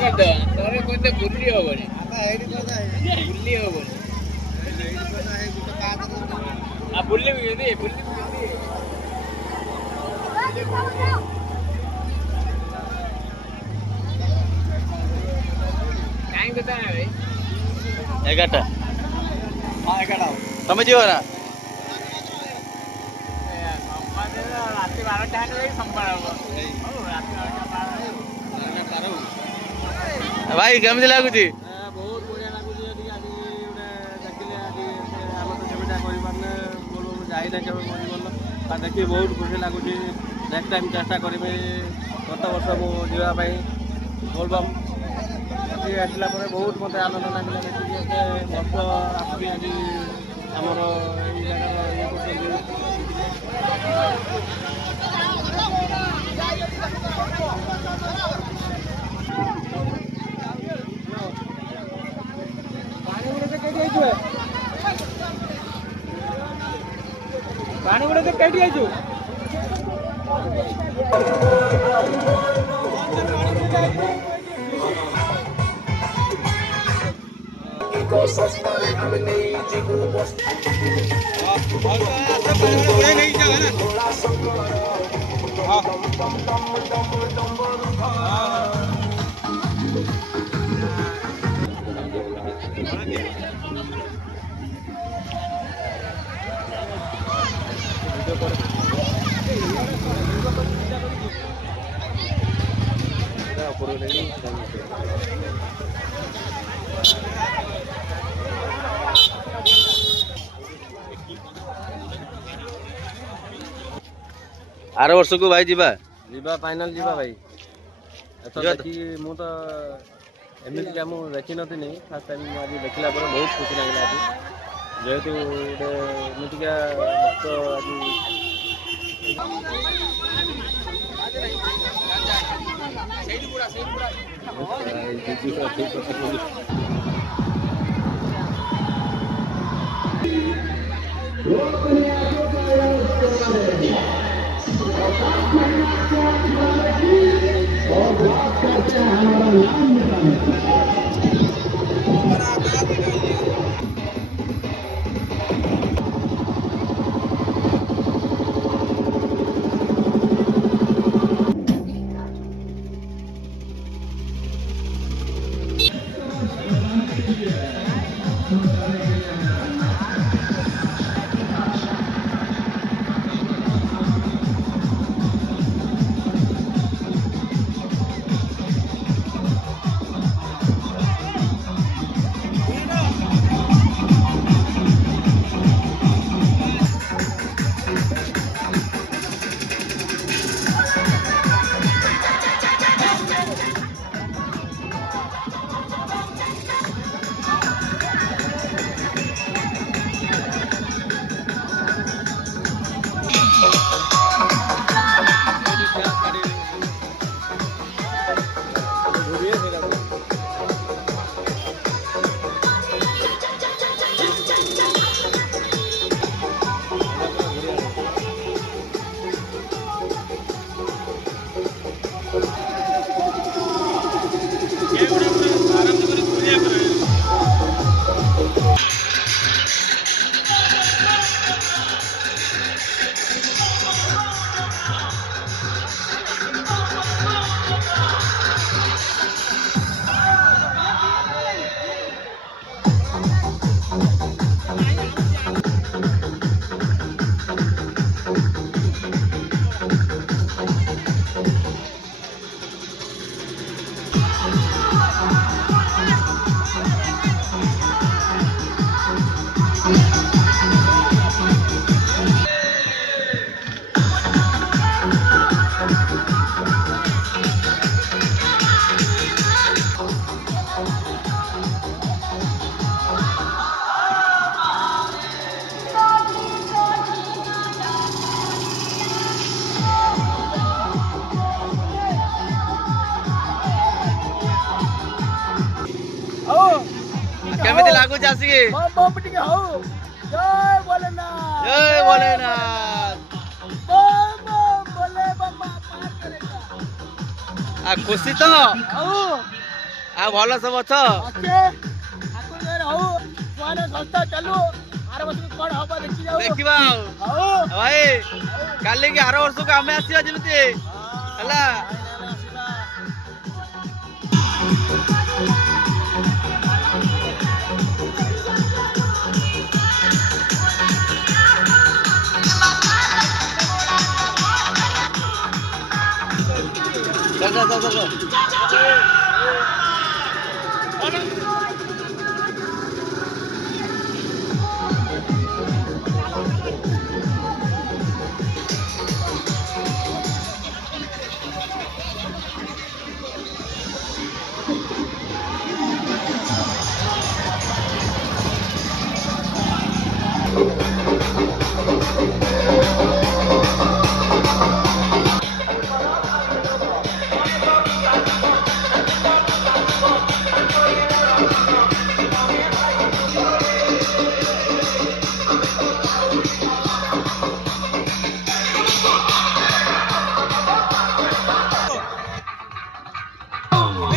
ତୋର କୋତେ ବୁଲି ହବନି ବୁଲି ହବନି आ बुल्ली भी दे बुल्ली भी टाइम कितना है भाई 11 हां 11 तुम जीव ना रात 12 टा रे संभाळ हो रात 12 भाई केमती लागुची बहुत बढ़िया लागुची आज देखिले आज हम तो सेमिटा करि पारने बोलो जाई ना केबे मरि बोल आ देखि बहुत खुशी लागुची नेक्स्ट टाइम चेष्टा करबे गत वर्ष मो जीवा पई बोलबम ये आसला पर बहुत मते आनंद लागला देखि वर्ष आसी आज हमर ई जगह ये करछन पानी गुड़ा के कैटी आइछु आर वर्ष को भाई जीवा जीवा फाइनल जीवा भाई तो देखि मु तो एमिति का मु देखि नथि नहीं फर्स्ट टाइम आज देखला पर बहुत खुशी लागला आज जेतु एमिति का तो केमिति लागु जासी बम टिके हो जय भोलेनाथ बम बोले बम पार करेगा आ खुशी तो ଆଉ ଭଲ ସବୁ ଅଛ? ଅଛେ ଆକୁ ଜୋରେ ହଉ ମାନେ ସଂସ୍ଥା ଚାଲୁ ଆର ବର୍ଷକୁ କଣ ହବ ଦେଖି ଯାଉ ଦେଖିବା ଆଉ ହଉ ଭାଇ କାଲିକି ଆର ବର୍ଷକୁ ଆମେ ଆସିବା ଯେମିତି ହେଲା।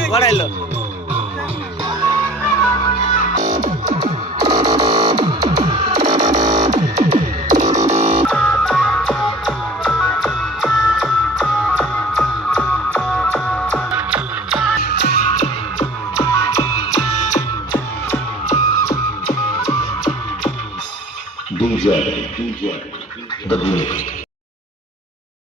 କୁଆଡ଼େ ଆଇଲ? DJ, the beat.